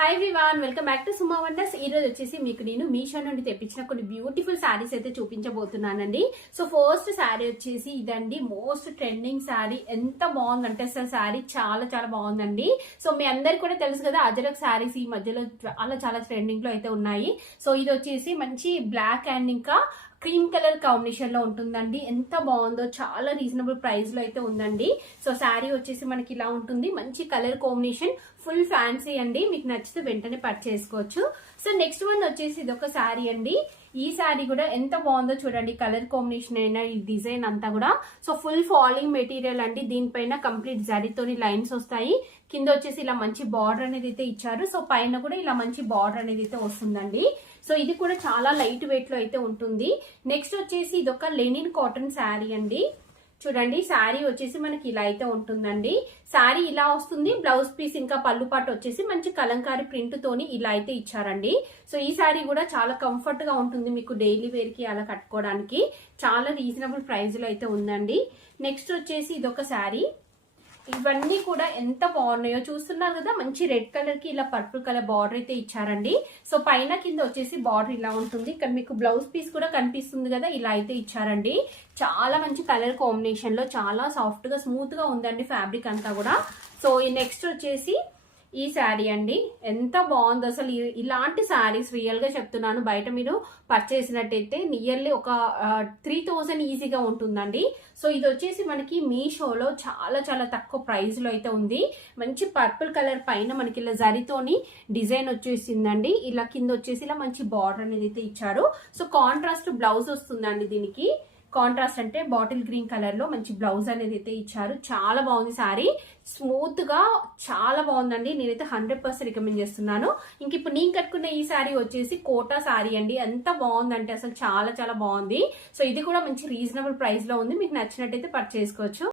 Hi everyone, welcome back to Suma wonders. ఈ రోజు వచ్చేసి మీకు నేను మీషో నుండి తెప్పించిన కొన్ని బ్యూటిఫుల్ శారీస్ అయితే చూపించబోతున్నానండి. సో ఫస్ట్ శారీ వచ్చేసి ఇదండి, మోస్ట్ ట్రెండింగ్ శారీ. ఎంత బాగుందంటే అసలు శారీ చాలా చాలా బాగుందండి. సో మీ అందరికి కూడా తెలుసు కదా, అజరక్ శారీస్ ఈ మధ్యలో చాలా చాలా ట్రెండింగ్ లో అయితే ఉన్నాయి. సో ఇది వచ్చేసి మంచి బ్లాక్ అండ్ ఇంకా క్రీమ్ కలర్ కాంబినేషన్ లో ఉంటుందండి. ఎంత బాగుందో, చాలా రీజనబుల్ ప్రైస్ లో అయితే ఉందండి. సో శారీ వచ్చేసి మనకి ఇలా ఉంటుంది, మంచి కలర్ కాంబినేషన్, ఫుల్ ఫ్యాన్సీ అండి. మీకు నచ్చితే వెంటనే పర్చేస్ చేసుకోవచ్చు. సో నెక్స్ట్ వన్ వచ్చేసి ఇదొక శారీ అండి. ఈ శారీ కూడా ఎంత బాగుందో చూడండి, కలర్ కాంబినేషన్ అయినా ఈ డిజైన్ అంతా కూడా. సో ఫుల్ ఫాలింగ్ మెటీరియల్ అండి, దీనిపైన కంప్లీట్ జరీతోని లైన్స్ వస్తాయి. కింద వచ్చేసి ఇలా మంచి బార్డర్ అనేది అయితే ఇచ్చారు. సో పైన కూడా ఇలా మంచి బార్డర్ అనేది అయితే వస్తుందండి. సో ఇది కూడా చాలా లైట్ వెయిట్ లో అయితే ఉంటుంది. నెక్స్ట్ వచ్చేసి ఇదొక లెనిన్ కాటన్ శారీ అండి. చూడండి, శారీ వచ్చేసి మనకి ఇలా అయితే ఉంటుందండి. శారీ ఇలా వస్తుంది, బ్లౌజ్ పీస్ ఇంకా పళ్ళు పాటు వచ్చేసి మంచి కలంకారీ ప్రింట్ తోని ఇలా అయితే ఇచ్చారండి. సో ఈ శారీ కూడా చాలా కంఫర్ట్ గా ఉంటుంది, మీకు డైలీ వేర్ కి అలా కట్టుకోవడానికి చాలా రీజనబుల్ ప్రైస్ లో అయితే ఉందండి. నెక్స్ట్ వచ్చేసి ఇదొక శారీ. ఇవన్నీ కూడా ఎంత బాగున్నాయో చూస్తున్నారు కదా, మంచి రెడ్ కలర్ కి ఇలా పర్పుల్ కలర్ బార్డర్ అయితే ఇచ్చారండి. సో పైన కింద వచ్చేసి బార్డర్ ఇలా ఉంటుంది. ఇక్కడ మీకు బ్లౌజ్ పీస్ కూడా కనిపిస్తుంది కదా, ఇలా అయితే ఇచ్చారండి. చాలా మంచి కలర్ కాంబినేషన్ లో, చాలా సాఫ్ట్ గా స్మూత్ గా ఉందండి ఫ్యాబ్రిక్ అంతా కూడా. సో ఈ నెక్స్ట్ వచ్చేసి ఈ శారీ అండి. ఎంత బాగుంది అసలు. ఇలాంటి శారీస్ రియల్ గా చెప్తున్నాను, బయట మీరు పర్చేస్ చేసినట్టయితే నియర్లీ ఒక 3000 ఈజీగా ఉంటుందండి. సో ఇది వచ్చేసి మనకి మీషోలో చాలా చాలా తక్కువ ప్రైస్ లో అయితే ఉంది. మంచి పర్పుల్ కలర్ పైన మనకి ఇలా జరీతోని డిజైన్ వచ్చేసిందండి. ఇలా కింద వచ్చేసి ఇలా మంచి బార్డర్ అనేది అయితే ఇచ్చారు. సో కాంట్రాస్ట్ బ్లౌజ్ వస్తుందండి దీనికి. కాంట్రాస్ట్ అంటే బాటిల్ గ్రీన్ కలర్ లో మంచి బ్లౌజ్ అనేది అయితే ఇచ్చారు. చాలా బాగుంది శారీ, స్మూత్ గా చాలా బాగుందండి. నేనైతే 100% రికమెండ్ చేస్తున్నాను. ఇంక ఇప్పుడు నేను కట్టుకున్న ఈ శారీ వచ్చేసి కోటా శారీ అండి. ఎంత బాగుందంటే అసలు చాలా చాలా బాగుంది. సో ఇది కూడా మంచి రీజనబుల్ ప్రైస్ లో ఉంది, మీకు నచ్చినట్టయితే పర్చేస్ చేసుకోవచ్చు.